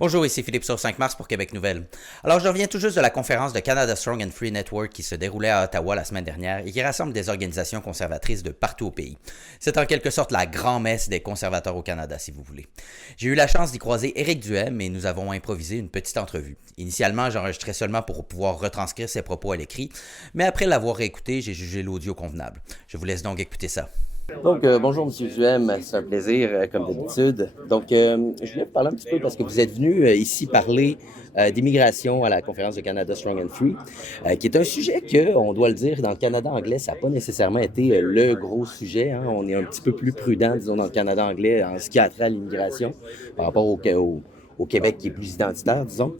Bonjour, ici Philippe sur 5 mars pour Québec Nouvelle. Alors, je reviens tout juste de la conférence de Canada Strong and Free Network qui se déroulait à Ottawa la semaine dernière et qui rassemble des organisations conservatrices de partout au pays. C'est en quelque sorte la grand-messe des conservateurs au Canada, si vous voulez. J'ai eu la chance d'y croiser Éric Duhem et nous avons improvisé une petite entrevue. Initialement, j'enregistrais seulement pour pouvoir retranscrire ses propos à l'écrit, mais après l'avoir réécouté, j'ai jugé l'audio convenable. Je vous laisse donc écouter ça. Donc, bonjour M. Duhem, c'est un plaisir, comme d'habitude. Donc, je voulais vous parler un petit peu parce que vous êtes venu ici parler d'immigration à la conférence de Canada Strong and Free, qui est un sujet que, on doit le dire, dans le Canada anglais, ça n'a pas nécessairement été le gros sujet. Hein. On est un petit peu plus prudent, disons, dans le Canada anglais en ce qui a trait à l'immigration par rapport au Québec qui est plus identitaire, disons.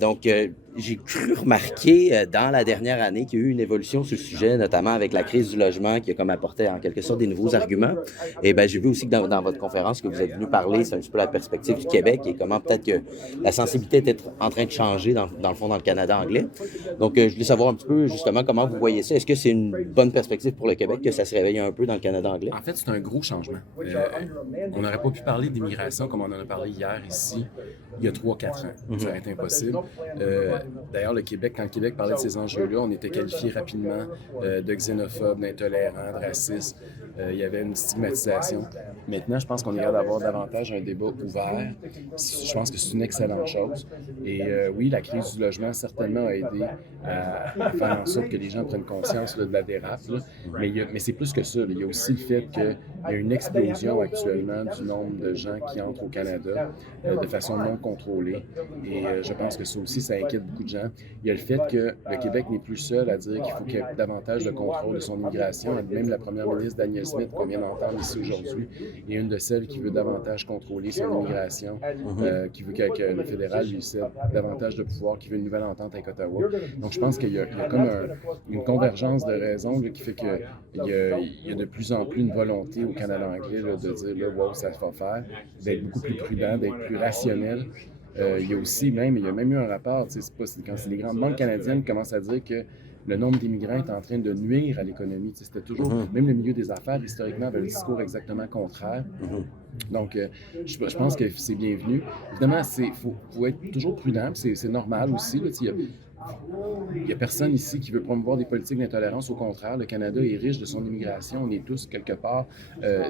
Donc, j'ai cru remarquer dans la dernière année qu'il y a eu une évolution sur le sujet, notamment avec la crise du logement qui a comme apporté en quelque sorte des nouveaux arguments. Et bien, j'ai vu aussi que dans votre conférence que vous êtes venu parler, c'est un petit peu la perspective du Québec et comment peut-être que la sensibilité était en train de changer dans le fond dans le Canada anglais. Donc, je voulais savoir un petit peu justement comment vous voyez ça. Est-ce que c'est une bonne perspective pour le Québec que ça se réveille un peu dans le Canada anglais? En fait, c'est un gros changement. On n'aurait pas pu parler d'immigration comme on en a parlé hier ici, il y a 3-4 ans. Ça aurait été impossible. D'ailleurs, quand le Québec parlait de ces enjeux-là, on était qualifié rapidement de xénophobe, d'intolérant, de raciste. Il y avait une stigmatisation. Maintenant, je pense qu'on est capable d'avoir davantage un débat ouvert. Je pense que c'est une excellente chose. Et oui, la crise du logement certainement a aidé à faire en sorte que les gens prennent conscience là, de la dérape. Là. Mais c'est plus que ça. Là. Il y a aussi le fait qu'il y a une explosion actuellement du nombre de gens qui entrent au Canada de façon non contrôlée. Et je pense que ça aussi, ça inquiète beaucoup de gens. Il y a le fait que le Québec n'est plus seul à dire qu'il faut qu'il y ait davantage de contrôle de son immigration. Même la première ministre Danielle Smith, qu'on vient d'entendre ici aujourd'hui, est une de celles qui veut davantage contrôler son immigration, qui veut que le fédéral lui cède davantage de pouvoir, qui veut une nouvelle entente avec Ottawa. Donc, je pense qu'il y a comme une convergence de raisons là, qui fait qu'il y a de plus en plus une volonté au Canada anglais là, de dire là, wow, ça va faire, d'être beaucoup plus prudent, d'être plus rationnel. Il y a même eu un rapport, quand les grandes banques canadiennes commencent à dire que le nombre d'immigrants est en train de nuire à l'économie. C'était toujours, même le milieu des affaires, historiquement, avait le discours exactement contraire. Donc, je pense que c'est bienvenu. Évidemment, faut être toujours prudent, c'est normal aussi. Là, il n'y a personne ici qui veut promouvoir des politiques d'intolérance. Au contraire, le Canada est riche de son immigration. On est tous, quelque part,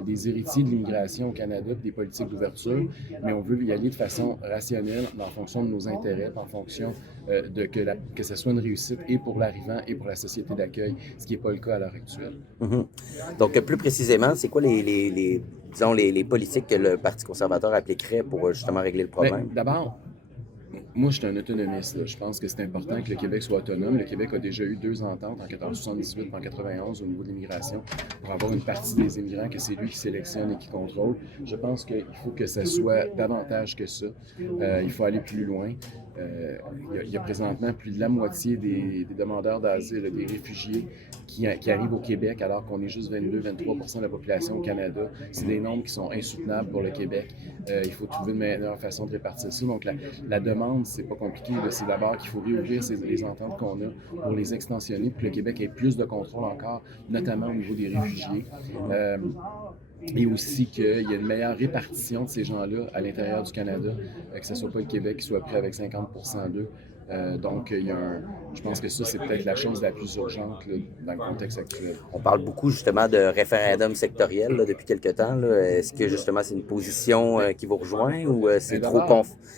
des héritiers de l'immigration au Canada, des politiques d'ouverture, mais on veut y aller de façon rationnelle, en fonction de nos intérêts, en fonction que ce soit une réussite et pour l'arrivant et pour la société d'accueil, ce qui n'est pas le cas à l'heure actuelle. Donc, plus précisément, c'est quoi disons, les politiques que le Parti conservateur appliquerait pour justement régler le problème? Bien, d'abord, moi, je suis un autonomiste. Là. Je pense que c'est important que le Québec soit autonome. Le Québec a déjà eu 2 ententes en 1478 et en 91 au niveau de l'immigration pour avoir une partie des immigrants que c'est lui qui sélectionne et qui contrôle. Je pense qu'il faut que ça soit davantage que ça. Il faut aller plus loin. Il y a présentement plus de la moitié des demandeurs d'asile, des réfugiés qui arrivent au Québec alors qu'on est juste 22-23% de la population au Canada. C'est des nombres qui sont insoutenables pour le Québec. Il faut trouver une meilleure façon de répartir ça. Donc la demande, c'est pas compliqué. Là. C'est d'abord qu'il faut réouvrir les ententes qu'on a pour les extensionner, puis que le Québec ait plus de contrôle encore, notamment au niveau des réfugiés. Et aussi qu'il y ait une meilleure répartition de ces gens-là à l'intérieur du Canada, que ce ne soit pas le Québec qui soit prêt avec 50% d'eux. Donc, je pense que ça, c'est peut-être la chose la plus urgente là, dans le contexte actuel. On parle beaucoup justement de référendum sectoriel là, depuis quelque temps. Là. Est-ce que justement c'est une position qui vous rejoint ou c'est trop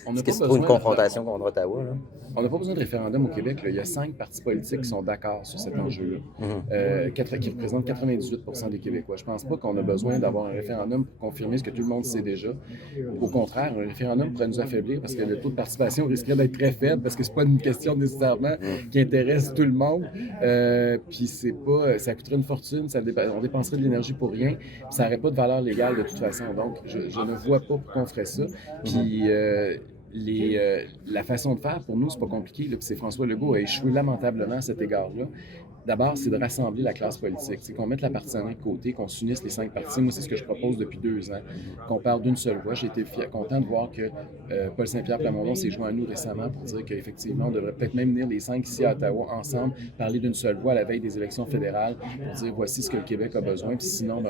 une confrontation contre Ottawa? Là? On n'a pas besoin de référendum au Québec. Là. Il y a 5 partis politiques qui sont d'accord sur cet enjeu-là, qui représentent 98% des Québécois. Je ne pense pas qu'on a besoin d'avoir un référendum pour confirmer ce que tout le monde sait déjà. Au contraire, un référendum pourrait nous affaiblir parce que le taux de participation risquerait d'être très faible parce que c'est pas une question nécessairement qui intéresse tout le monde. Puis ça coûterait une fortune, on dépenserait de l'énergie pour rien, puis ça n'aurait pas de valeur légale de toute façon. Donc, je ne vois pas pourquoi on ferait ça. Puis la façon de faire, pour nous, c'est pas compliqué. Là, puis c'est François Legault a échoué lamentablement à cet égard-là. D'abord, c'est de rassembler la classe politique. C'est qu'on mette la partisanerie de côté, qu'on s'unisse les 5 partis. Moi, c'est ce que je propose depuis 2 ans, qu'on parle d'une seule voix. J'ai été content de voir que Paul Saint-Pierre Plamondon s'est joint à nous récemment pour dire qu'effectivement, on devrait peut-être même venir les 5 ici à Ottawa ensemble, parler d'une seule voix à la veille des élections fédérales pour dire voici ce que le Québec a besoin. Puis sinon,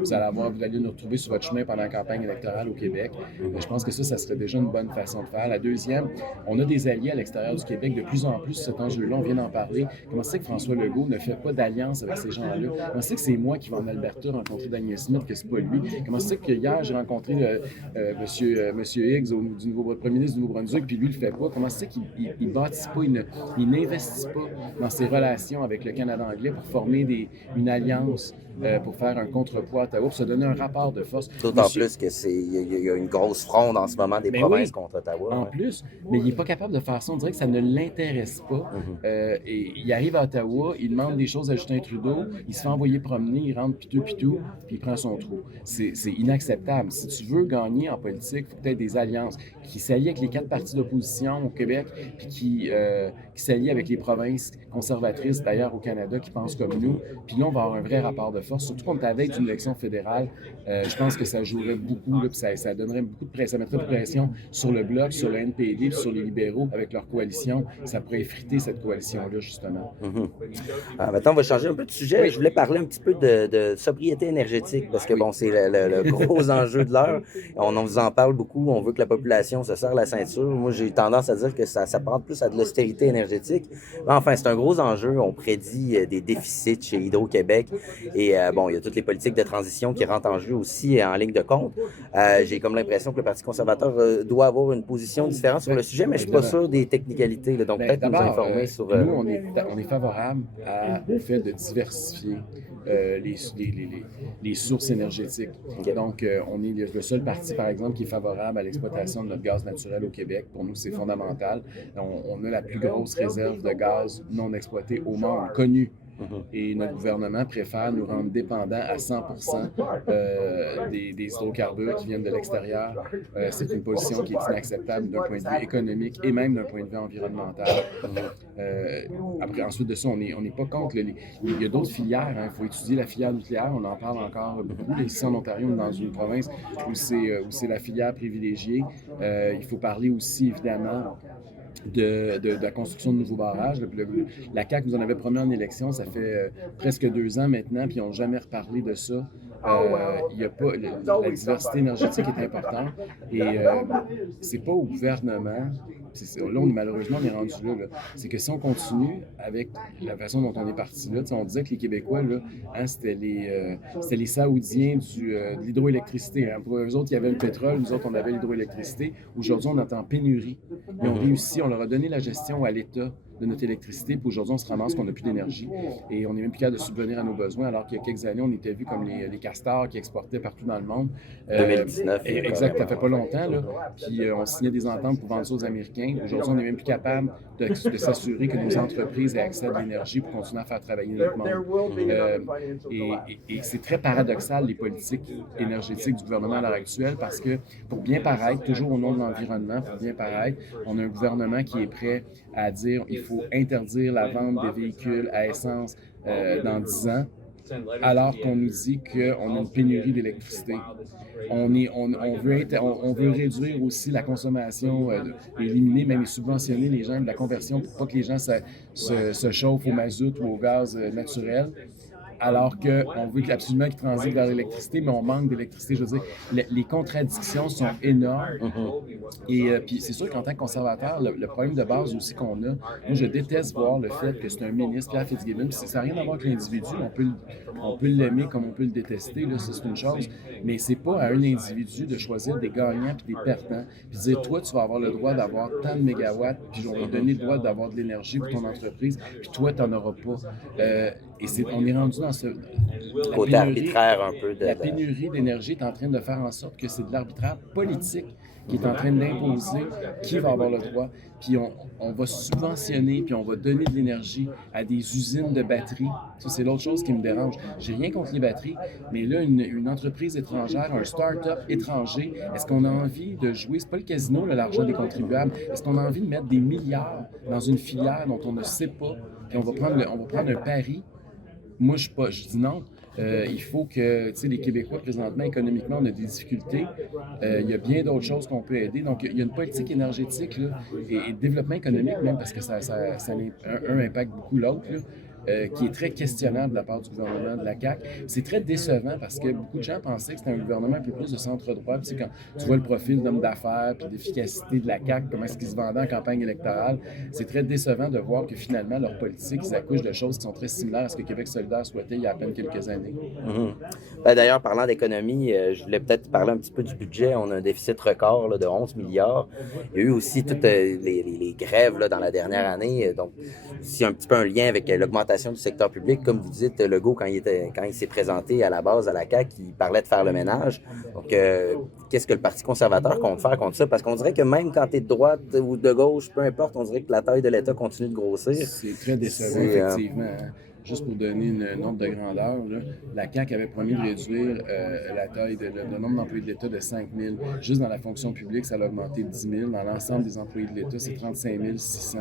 vous allez nous retrouver sur votre chemin pendant la campagne électorale au Québec. Je pense que ça serait déjà une bonne façon de faire. La deuxième, on a des alliés à l'extérieur du Québec de plus en plus. Cet enjeu-là, on vient d'en parler. Comment c'est que François Legault ne fait pas d'alliance avec ces gens-là? Comment c'est que c'est moi qui vais en Alberta rencontrer Daniel Smith, que c'est pas lui? Comment c'est que hier, j'ai rencontré Monsieur Higgs, premier ministre du Nouveau-Brunswick, puis lui, il le fait pas? Comment c'est qu'il ne bâtit pas, il n'investit pas dans ses relations avec le Canada anglais pour former une alliance pour faire un contrepoids à Ottawa, pour se donner un rapport de force. D'autant plus qu'il y a une grosse fronde en ce moment des provinces contre Ottawa. En plus, mais il n'est pas capable de faire ça. On dirait que ça ne l'intéresse pas. Et il arrive à Ottawa, il demande des choses à Justin Trudeau, il se fait envoyer promener, il rentre pitou, puis il prend son trou. C'est inacceptable. Si tu veux gagner en politique, il faut que tu aies des alliances qui s'allient avec les 4 partis d'opposition au Québec, puis qui s'allient avec les provinces conservatrices, d'ailleurs au Canada, qui pensent comme nous. Puis là, on va avoir un vrai rapport de force. Surtout qu'on est avec une élection fédérale, je pense que ça jouerait beaucoup, là, puis ça donnerait beaucoup de pression, ça mettrait de pression sur le Bloc, sur le NPD, puis sur les libéraux avec leur coalition. Ça pourrait effriter cette coalition-là, justement. Maintenant, on va changer un peu de sujet. Oui. Je voulais parler un petit peu de sobriété énergétique, parce que, bon, c'est le gros enjeu de l'heure. On vous en parle beaucoup. On veut que la population se serre la ceinture. Moi, j'ai tendance à dire que ça prend plus à de l'austérité énergétique. Mais enfin, c'est un gros enjeu. On prédit des déficits chez Hydro-Québec. Et bon, il y a toutes les politiques de transition qui rentrent en jeu aussi en ligne de compte. J'ai comme l'impression que le Parti conservateur doit avoir une position différente sur le sujet, mais je ne suis pas sûr des technicalités. Là, donc, peut-être nous informer sur... Nous, on est favorable au fait de diversifier les sources énergétiques. Okay. Donc, on est le seul parti, par exemple, qui est favorable à l'exploitation de notre gaz naturel au Québec. Pour nous, c'est fondamental. On a la plus grosse réserve de gaz non exploitée au monde, connue. Et notre gouvernement préfère nous rendre dépendants à 100% des hydrocarbures qui viennent de l'extérieur. C'est une position qui est inacceptable d'un point de vue économique et même d'un point de vue environnemental. Ensuite de ça, on n'est pas contre. Il y a d'autres filières. Il faut étudier la filière nucléaire. On en parle encore beaucoup. Ici, en Ontario, on est dans une province où c'est la filière privilégiée. Il faut parler aussi, évidemment, de la construction de nouveaux barrages. La CAQ nous en avait promis en élection, ça fait presque 2 ans maintenant, puis ils n'ont jamais reparlé de ça. La diversité énergétique est importante et c'est pas au gouvernement. Là, malheureusement, on est rendu là. C'est que si on continue avec la façon dont on est parti là, on disait que les Québécois, là, c'était les Saoudiens de l'hydroélectricité. Hein. Pour eux autres, il y avait le pétrole, nous autres, on avait l'hydroélectricité. Aujourd'hui, on est en pénurie. Ils ont réussi, on leur a donné la gestion à l'État de notre électricité, puis aujourd'hui, on se ramasse qu'on n'a plus d'énergie et on n'est même plus capable de subvenir à nos besoins, alors qu'il y a quelques années, on était vus comme les castors qui exportaient partout dans le monde. 2019. Exact, ça fait pas longtemps, là. Puis on signait des ententes pour vendre ça aux Américains. Aujourd'hui, on n'est même plus capable de s'assurer que nos entreprises aient accès à de l'énergie pour continuer à faire travailler notre monde. Et c'est très paradoxal, les politiques énergétiques du gouvernement à l'heure actuelle, parce que pour bien paraître, toujours au nom de l'environnement, pour bien paraître, on a un gouvernement qui est prêt à dire il faut interdire la vente des véhicules à essence dans 10 ans, alors qu'on nous dit qu'on a une pénurie d'électricité. On veut réduire aussi la consommation, éliminer, même subventionner les gens de la conversion pour pas que les gens se chauffent au mazout ou au gaz naturel. Alors qu'on veut absolument qu'ils transitent vers l'électricité, mais on manque d'électricité. Je veux dire, les contradictions sont énormes. Et puis c'est sûr qu'en tant que conservateur, le problème de base aussi qu'on a, moi je déteste voir le fait que c'est un ministre, Pierre Fitzgibbon, puis ça n'a rien à voir avec l'individu, on peut l'aimer comme on peut le détester, là, ça c'est une chose, mais c'est pas à un individu de choisir des gagnants puis des perdants, puis dire toi tu vas avoir le droit d'avoir tant de mégawatts, puis on va te donner le droit d'avoir de l'énergie pour ton entreprise, puis toi tu n'en auras pas. Et on est rendu dans ce... côté arbitraire un peu. La pénurie d'énergie est en train de faire en sorte que c'est de l'arbitraire politique qui est en train d'imposer qui va avoir le droit. Puis on va subventionner, puis on va donner de l'énergie à des usines de batteries. Ça, c'est l'autre chose qui me dérange. J'ai rien contre les batteries, mais là, une entreprise étrangère, un start-up étranger, est-ce qu'on a envie de jouer? C'est pas le casino, là, l'argent des contribuables. Est-ce qu'on a envie de mettre des milliards dans une filière dont on ne sait pas puis on va prendre un pari. Moi, je dis non. Il faut que, tu sais, les Québécois, présentement, économiquement, on a des difficultés. Il y a bien d'autres choses qu'on peut aider. Donc, il y a une politique énergétique là, et développement économique même, parce que ça un impacte beaucoup l'autre, là, qui est très questionnable de la part du gouvernement de la CAQ. C'est très décevant parce que beaucoup de gens pensaient que c'était un gouvernement un peu plus de centre-droit. Puis, quand tu vois le profil d'homme d'affaires puis d'efficacité de la CAQ, comment est-ce qu'ils se vendaient en campagne électorale, c'est très décevant de voir que finalement, leur politique, ils accouchent de choses qui sont très similaires à ce que Québec solidaire souhaitait il y a à peine quelques années. Ben, d'ailleurs, parlant d'économie, je voulais peut-être parler un petit peu du budget. On a un déficit record là, de 11 milliards. Il y a eu aussi toutes les grèves là, dans la dernière année. Donc, c'est un petit peu un lien avec l'augmentation du secteur public. Comme vous dites, Legault, quand il s'est présenté à la base à la CAQ, il parlait de faire le ménage. Donc, qu'est-ce que le Parti conservateur compte faire contre ça? Parce qu'on dirait que même quand tu es de droite ou de gauche, peu importe, on dirait que la taille de l'État continue de grossir. C'est très décevant, effectivement. Juste pour donner un ordre de grandeur, là, la CAQ avait promis de réduire la taille, le nombre d'employés de l'État de 5 000. Juste dans la fonction publique, ça a augmenté de 10 000. Dans l'ensemble des employés de l'État, c'est 35 600.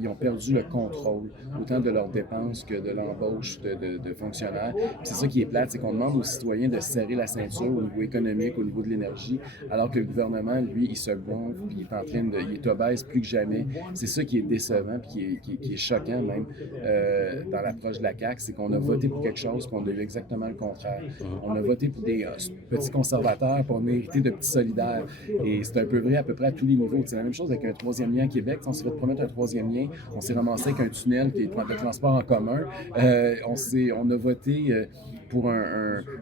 Ils ont perdu le contrôle, autant de leurs dépenses que de l'embauche de fonctionnaires. Puis c'est ça qui est plate, c'est qu'on demande aux citoyens de serrer la ceinture au niveau économique, au niveau de l'énergie, alors que le gouvernement, lui, il se gonfle, puis il est obèse plus que jamais. C'est ça qui est décevant, puis qui est choquant même. Dans l'approche de la CAQ, c'est qu'on a voté pour quelque chose, puis on a eu exactement le contraire. On a voté pour des petits conservateurs, puis on a hérité de petits solidaires. Et c'est un peu vrai à peu près à tous les niveaux. C'est la même chose avec un troisième lien à Québec. On s'est fait promettre un troisième lien. On s'est ramassé avec un tunnel qui est de transport en commun. On a voté pour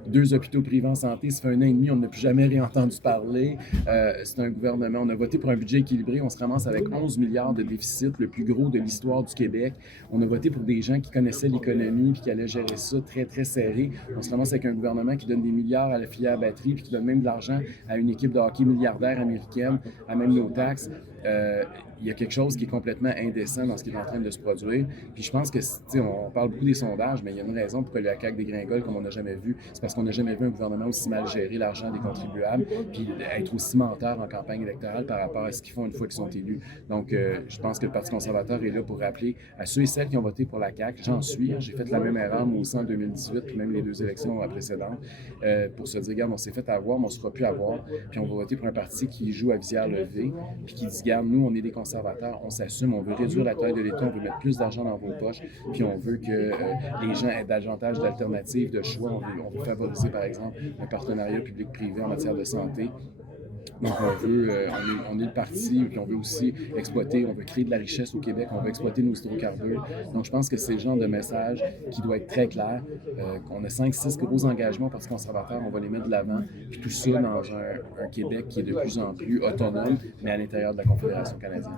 deux hôpitaux privés en santé. Ça fait 1 an et demi, on n'a plus jamais rien entendu parler. C'est un gouvernement. On a voté pour un budget équilibré. On se ramasse avec 11 milliards de déficit, le plus gros de l'histoire du Québec. On a voté pour des gens qui connaissaient l'économie puis qui allaient gérer ça très, très serré. On se ramasse avec un gouvernement qui donne des milliards à la filière batterie puis qui donne même de l'argent à une équipe de hockey milliardaire américaine, à même nos taxes. Il y a quelque chose qui est complètement indécent dans ce qui est en train de se produire. Puis je pense que, on parle beaucoup des sondages, mais il y a une raison pour que le CAQ dégringole comme on n'a jamais vu. C'est parce qu'on n'a jamais vu un gouvernement aussi mal gérer l'argent des contribuables, puis être aussi menteur en campagne électorale par rapport à ce qu'ils font une fois qu'ils sont élus. Donc, je pense que le Parti conservateur est là pour rappeler à ceux et celles qui ont voté pour la CAQ, j'en suis, j'ai fait la même erreur, moi aussi en 2018, puis même les 2 élections précédentes, pour se dire, regarde, on s'est fait avoir, mais on ne se fera plus avoir, puis on va voter pour un parti qui joue à visière levée, puis qui dit, regarde, nous, on est des conservateurs, on s'assume, on veut réduire la taille de l'État, on veut mettre plus d'argent dans vos poches, puis on veut que les gens aient davantage d'alternatives, de choix. On veut favoriser, par exemple, un partenariat public-privé en matière de santé. Donc, on est le parti, puis on veut aussi exploiter, on veut créer de la richesse au Québec, on veut exploiter nos hydrocarbures. Donc, je pense que c'est le genre de message qui doit être très clair, qu'on a 5-6 gros engagements au Parti conservateur, on va les mettre de l'avant, puis tout ça dans un Québec qui est de plus en plus autonome, mais à l'intérieur de la Confédération canadienne.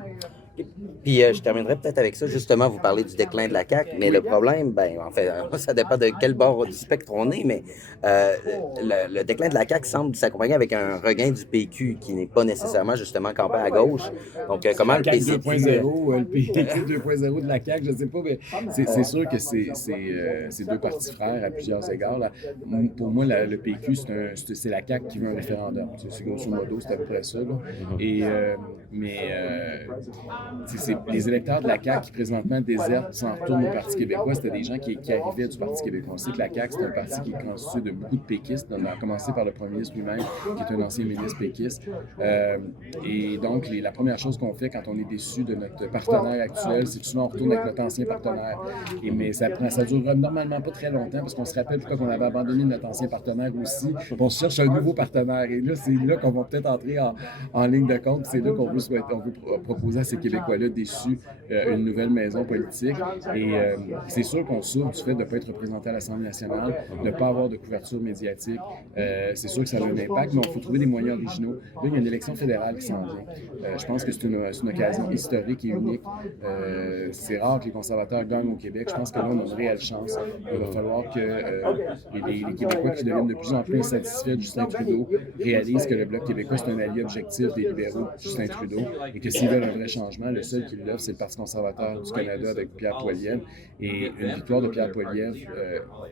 Puis je terminerai peut-être avec ça. Justement, vous parlez du déclin de la CAQ, mais le problème, en fait, ça dépend de quel bord du spectre on est, mais le déclin de la CAQ semble s'accompagner avec un regain du PQ qui n'est pas nécessairement justement campé à gauche. Donc, comment le PQ 2.0, le PQ 2.0 de la CAQ, je ne sais pas, mais c'est sûr que c'est deux partis frères à plusieurs égards. Là. Pour moi, le PQ, c'est la CAQ qui veut un référendum. C'est grosso modo, c'est à peu près ça. Là. Et, c'est les électeurs de la CAQ qui présentement désertent, s'en retournent au Parti québécois. C'était des gens qui arrivaient du Parti québécois. On sait que la CAQ, c'est un parti qui est constitué de beaucoup de péquistes, à commencer par le premier ministre lui-même, qui est un ancien ministre péquiste. Et donc, la première chose qu'on fait quand on est déçu de notre partenaire actuel, c'est que souvent on retourne avec notre ancien partenaire. Mais ça dure normalement pas très longtemps, parce qu'on se rappelle pourquoi on avait abandonné notre ancien partenaire aussi. On cherche un nouveau partenaire. Et là, c'est là qu'on va peut-être entrer en ligne de compte. C'est là qu'on veut proposer à ces Québécois-là déçus une nouvelle maison politique. Et c'est sûr qu'on souffre du fait de ne pas être représenté à l'Assemblée nationale, de ne pas avoir de couverture médiatique. C'est sûr que ça a un impact, mais il faut trouver des moyens originaux. Là, il y a une élection fédérale qui s'en vient. Je pense que c'est une occasion historique et unique. C'est rare que les conservateurs gagnent au Québec. Je pense que là, on a une réelle chance. Il va falloir que les Québécois qui deviennent de plus en plus insatisfaits de Justin Trudeau réalisent que le Bloc québécois, c'est un allié objectif des libéraux de Justin Trudeau et que s'ils veulent un vrai changement, présentement, le seul qui l'offre, c'est le Parti conservateur du Canada avec Pierre Poilievre. Et une victoire de Pierre Poilievre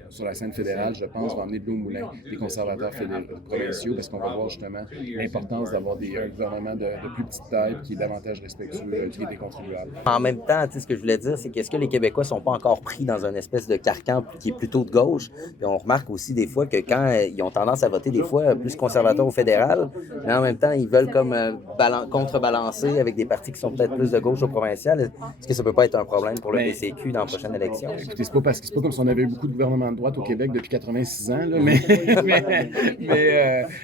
sur la scène fédérale, je pense, va amener de l'eau au moulin des conservateurs provinciaux, parce qu'on va voir justement l'importance d'avoir un gouvernement de plus petite taille qui est davantage respectueux des contribuables. En même temps, ce que je voulais dire, c'est qu'est-ce que les Québécois ne sont pas encore pris dans une espèce de carcan qui est plutôt de gauche? Puis on remarque aussi des fois que quand ils ont tendance à voter des fois plus conservateurs au fédéral, mais en même temps, ils veulent comme contrebalancer avec des partis qui sont peut-être plus de gauche au provincial. Est-ce que ça peut pas être un problème pour le PCQ dans la prochaine élection? Écoutez, c'est pas comme si on avait eu beaucoup de gouvernements de droite au Québec depuis 86 ans, là,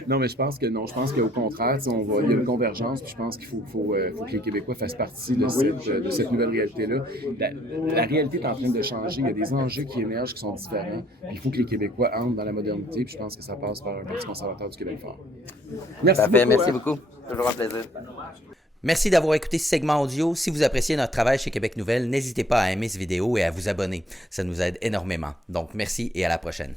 non, mais je pense que non. Je pense qu'au contraire, il y a une convergence, puis je pense qu'il faut que les Québécois fassent partie de cette nouvelle réalité-là. La réalité est en train de changer. Il y a des enjeux qui émergent qui sont différents. Puis il faut que les Québécois entrent dans la modernité, puis je pense que ça passe par un Parti conservateur du Québec fort. Merci beaucoup. Toujours un plaisir. Merci d'avoir écouté ce segment audio. Si vous appréciez notre travail chez Québec Nouvelle, n'hésitez pas à aimer cette vidéo et à vous abonner. Ça nous aide énormément. Donc merci et à la prochaine.